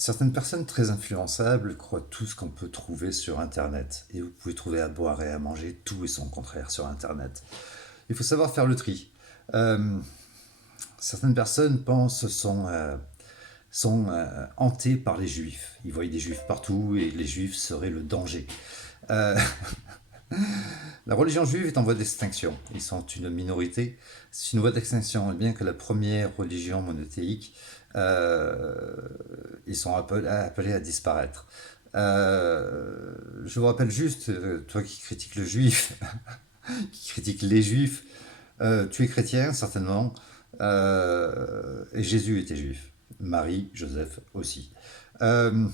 Certaines personnes très influençables croient tout ce qu'on peut trouver sur Internet. Et vous pouvez trouver à boire et à manger tout et son contraire sur Internet. Il faut savoir faire le tri. Euh, Certaines personnes sont hantées par les juifs. Ils voient des juifs partout et les juifs seraient le danger. Euh, la religion juive est en voie d'extinction. Ils sont une minorité. C'est une voie d'extinction. Et bien que la première religion monothéique, euh, ils sont appelés à disparaître. Je vous rappelle juste, toi qui critiques le juif, qui critique les juifs, tu es chrétien certainement, et Jésus était juif. Marie, Joseph aussi. Euh,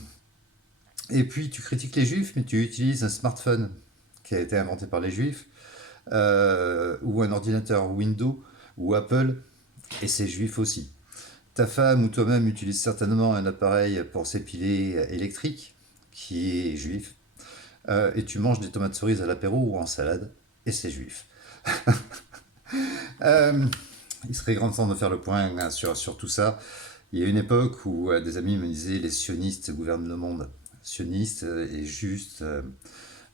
et puis tu critiques les juifs, mais tu utilises un smartphone qui a été inventé par les juifs, ou un ordinateur Windows ou Apple, et c'est juif aussi. Ta femme ou toi-même utilise certainement un appareil pour s'épiler électrique, qui est juif, et tu manges des tomates cerises à l'apéro ou en salade, et c'est juif. Euh, il serait grand temps de faire le point sur tout ça. Il y a une époque où des amis me disaient les sionistes gouvernent le monde. Sioniste est juste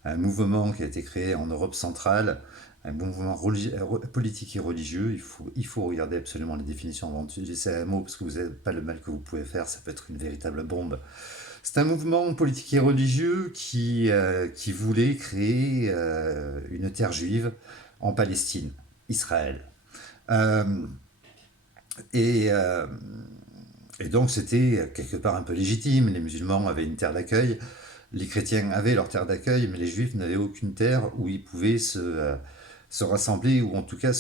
un mouvement qui a été créé en Europe centrale, un mouvement politique et religieux. Il faut regarder absolument les définitions avant d'utiliser un mot, parce que vous n'avez pas le mal que vous pouvez faire, ça peut être une véritable bombe. C'est un mouvement politique et religieux qui voulait créer une terre juive en Palestine, Israël. Euh, et, euh, et donc c'était quelque part un peu légitime. Les musulmans avaient une terre d'accueil, les chrétiens avaient leur terre d'accueil, mais les juifs n'avaient aucune terre où ils pouvaient se rassembler ou en tout cas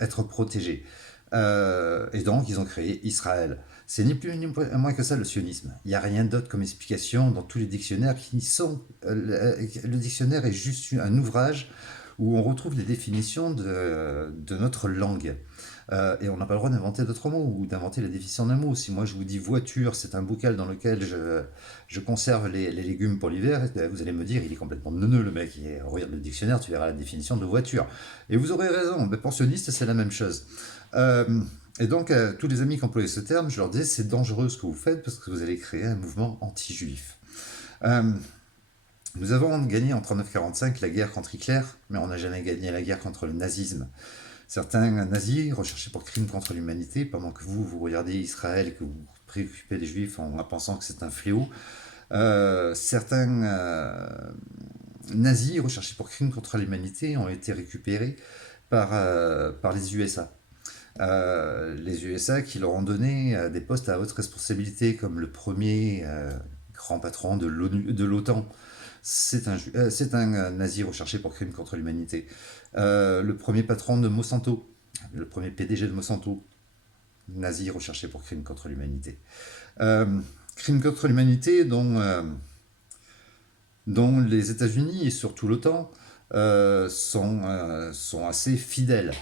être protégés. Et donc ils ont créé Israël. C'est ni plus ni moins que ça le sionisme. Il n'y a rien d'autre comme explication dans tous les dictionnaires qui sont... le dictionnaire est juste un ouvrage où on retrouve les définitions de notre langue. Et on n'a pas le droit d'inventer d'autres mots ou d'inventer la définition d'un mot. Si moi je vous dis voiture, c'est un bocal dans lequel je conserve les légumes pour l'hiver, vous allez me dire il est complètement neuneux le mec. Et regarde le dictionnaire, tu verras la définition de voiture. Et vous aurez raison, mais pensionniste c'est la même chose. Euh, et donc, tous les amis qui employaient ce terme, je leur disais c'est dangereux ce que vous faites parce que vous allez créer un mouvement anti-juif. Euh, nous avons gagné en 39-45 la guerre contre Hitler, mais on n'a jamais gagné la guerre contre le nazisme. Certains nazis recherchés pour crimes contre l'humanité, pendant que vous regardez Israël et que vous vous préoccupez des juifs en pensant que c'est un fléau, certains nazis recherchés pour crimes contre l'humanité ont été récupérés par les USA. Les USA qui leur ont donné des postes à haute responsabilité, comme le premier grand patron de l'OTAN. C'est un nazi recherché pour crimes contre l'humanité. Le premier patron de Monsanto, le premier PDG de Monsanto, nazi recherché pour crimes contre l'humanité. Euh, Crimes contre l'humanité dont les États-Unis et surtout l'OTAN sont assez fidèles,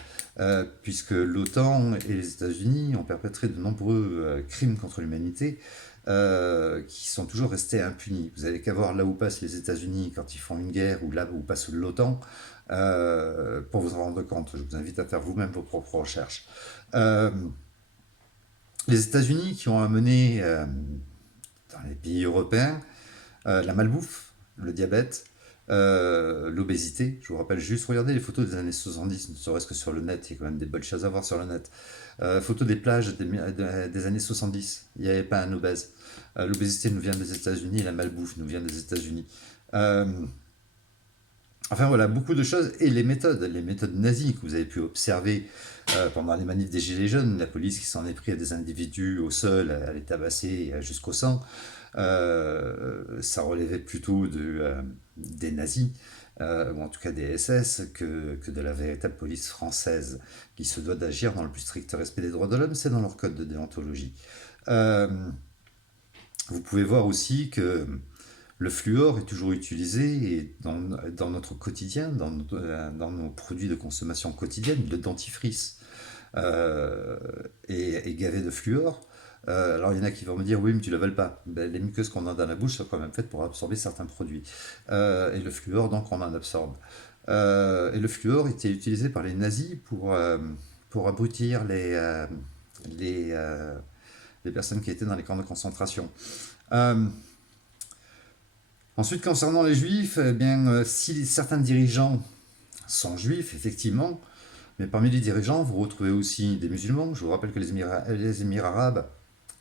puisque l'OTAN et les États-Unis ont perpétré de nombreux crimes contre l'humanité qui sont toujours restés impunis. Vous n'avez qu'à voir là où passent les États-Unis quand ils font une guerre ou là où passe l'OTAN pour vous en rendre compte. Je vous invite à faire vous-même vos propres recherches. Euh, les États-Unis qui ont amené dans les pays européens la malbouffe, le diabète, l'obésité. Je vous rappelle juste, regardez les photos des années 70, ne serait-ce que sur le net, il y a quand même des bonnes choses à voir sur le net. Photos des plages des années 70, il n'y avait pas un obèse. L'obésité nous vient des États-Unis, la malbouffe nous vient des États-Unis. Euh, Enfin voilà, beaucoup de choses. Et les méthodes nazies que vous avez pu observer pendant les manifs des Gilets jaunes, la police qui s'en est pris à des individus au sol, à les tabasser jusqu'au sang, ça relevait plutôt des nazis, ou en tout cas des SS, que de la véritable police française, qui se doit d'agir dans le plus strict respect des droits de l'homme, c'est dans leur code de déontologie. Euh, Vous pouvez voir aussi que le fluor est toujours utilisé dans notre quotidien, dans nos produits de consommation quotidienne, le dentifrice euh, est gavé de fluor. Alors il y en a qui vont me dire oui mais tu l'avales pas. Ben, les muqueuses qu'on a dans la bouche sont quand même faites pour absorber certains produits. Et le fluor donc on en absorbe. Et le fluor était utilisé par les nazis pour abrutir les les personnes qui étaient dans les camps de concentration. Euh, Ensuite, concernant les juifs, eh bien, si certains dirigeants sont juifs, effectivement, mais parmi les dirigeants, vous retrouvez aussi des musulmans. Je vous rappelle que les Émirats arabes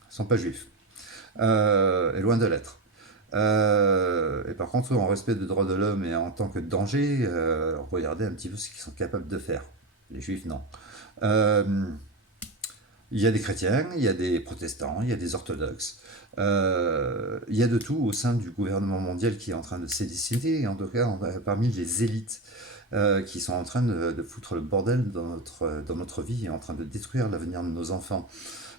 ne sont pas juifs, et loin de l'être. Et par contre, en respect des droits de l'homme et en tant que danger, regardez un petit peu ce qu'ils sont capables de faire. Les juifs, non. Euh, il y a des chrétiens, il y a des protestants, il y a des orthodoxes. Il y a de tout au sein du gouvernement mondial qui est en train de s'édiciter, et en tout cas parmi les élites qui sont en train de foutre le bordel dans notre vie et en train de détruire l'avenir de nos enfants.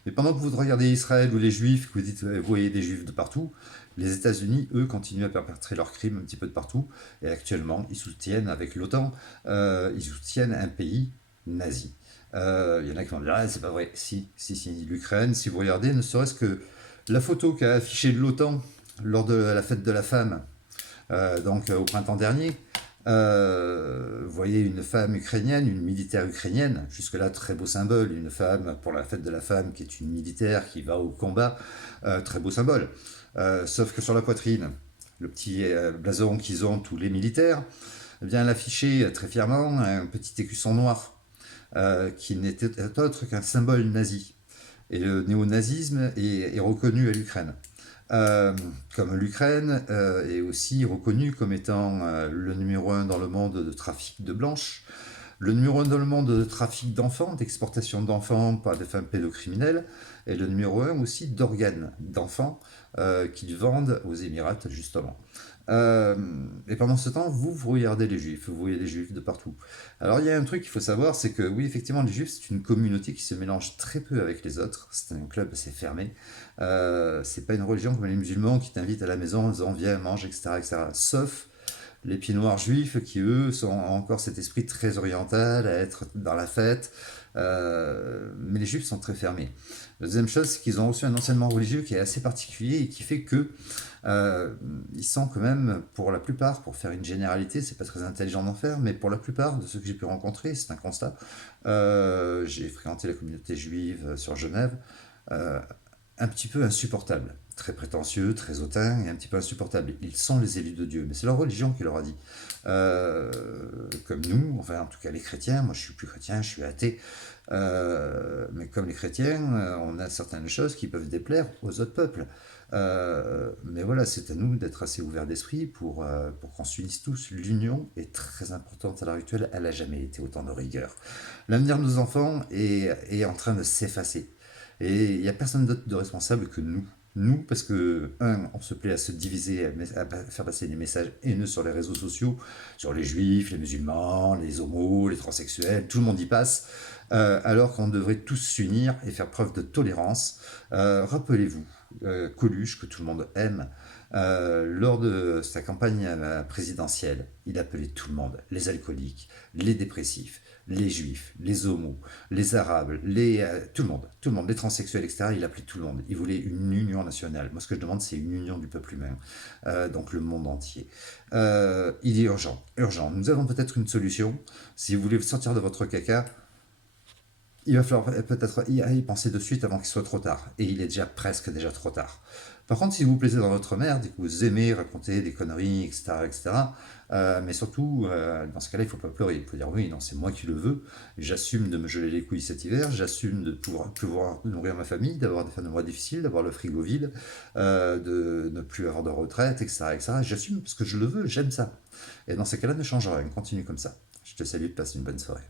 Mais pendant que vous regardez Israël ou les Juifs, que vous dites vous voyez des Juifs de partout, les États-Unis, eux, continuent à perpétrer leurs crimes un petit peu de partout. Et actuellement, ils soutiennent, avec l'OTAN, ils soutiennent un pays nazi. Il y en a qui vont dire, ah, c'est pas vrai. Si, l'Ukraine, si vous regardez, ne serait-ce que la photo qu'a affichée l'OTAN lors de la fête de la femme, donc au printemps dernier, vous voyez une femme ukrainienne, une militaire ukrainienne, jusque-là très beau symbole, une femme pour la fête de la femme qui est une militaire qui va au combat, très beau symbole. Sauf que sur la poitrine, le petit blason qu'ils ont tous les militaires, eh bien elle affichait très fièrement un petit écusson noir qui n'était autre qu'un symbole nazi. Et le néonazisme est reconnu à l'Ukraine. Comme l'Ukraine est aussi reconnue comme étant le numéro un dans le monde de trafic de blanches, le numéro un dans le monde de trafic d'enfants, d'exportation d'enfants par des femmes pédocriminelles, et le numéro un aussi d'organes d'enfants qu'ils vendent aux Émirats, justement. Et pendant ce temps, vous regardez les Juifs, vous voyez les Juifs de partout. Alors il y a un truc qu'il faut savoir, c'est que oui, effectivement, les Juifs, c'est une communauté qui se mélange très peu avec les autres. C'est un club assez fermé. C'est pas une religion comme les musulmans qui t'invitent à la maison en disant viens, mange, etc., etc. Sauf les pieds noirs juifs qui, eux, ont encore cet esprit très oriental à être dans la fête. Mais les juifs sont très fermés. La deuxième chose, c'est qu'ils ont reçu un enseignement religieux qui est assez particulier et qui fait que ils sont quand même, pour la plupart, pour faire une généralité, c'est pas très intelligent d'en faire, mais pour la plupart de ceux que j'ai pu rencontrer, c'est un constat. J'ai fréquenté la communauté juive sur Genève, euh, un petit peu insupportable, très prétentieux, très hautain et un petit peu insupportable. Ils sont les élus de Dieu, mais c'est leur religion qui leur a dit. Euh, Comme nous, enfin en tout cas les chrétiens, moi je suis plus chrétien, je suis athée, mais comme les chrétiens, on a certaines choses qui peuvent déplaire aux autres peuples. Mais voilà, c'est à nous d'être assez ouverts d'esprit pour qu'on s'unisse tous. L'union est très importante à l'heure actuelle, elle n'a jamais été autant de rigueur. L'avenir de nos enfants est en train de s'effacer. Et il n'y a personne d'autre de responsable que nous. Nous, parce que, on se plaît à se diviser, à faire passer des messages haineux sur les réseaux sociaux, sur les juifs, les musulmans, les homos, les transsexuels, tout le monde y passe, alors qu'on devrait tous s'unir et faire preuve de tolérance. Rappelez-vous, Coluche, que tout le monde aime, lors de sa campagne présidentielle, il appelait tout le monde, les alcooliques, les dépressifs, les juifs, les homos, les arabes, tout le monde, les transsexuels, etc. Il appelait tout le monde. Il voulait une union nationale. Moi, ce que je demande, c'est une union du peuple humain, donc le monde entier. Il est urgent, urgent. Nous avons peut-être une solution. Si vous voulez sortir de votre caca, il va falloir peut-être y penser de suite avant qu'il soit trop tard. Et il est déjà trop tard. Par contre, si vous vous plaisez dans votre merde et que vous aimez raconter des conneries, etc., etc., mais surtout, dans ce cas-là, il ne faut pas pleurer. Il faut dire oui, non, c'est moi qui le veux. J'assume de me geler les couilles cet hiver. J'assume de pouvoir nourrir ma famille, d'avoir des fins de mois difficiles, d'avoir le frigo vide, de ne plus avoir de retraite, etc., etc. J'assume parce que je le veux, j'aime ça. Et dans ces cas-là, ne change rien. Continue comme ça. Je te salue, passe une bonne soirée.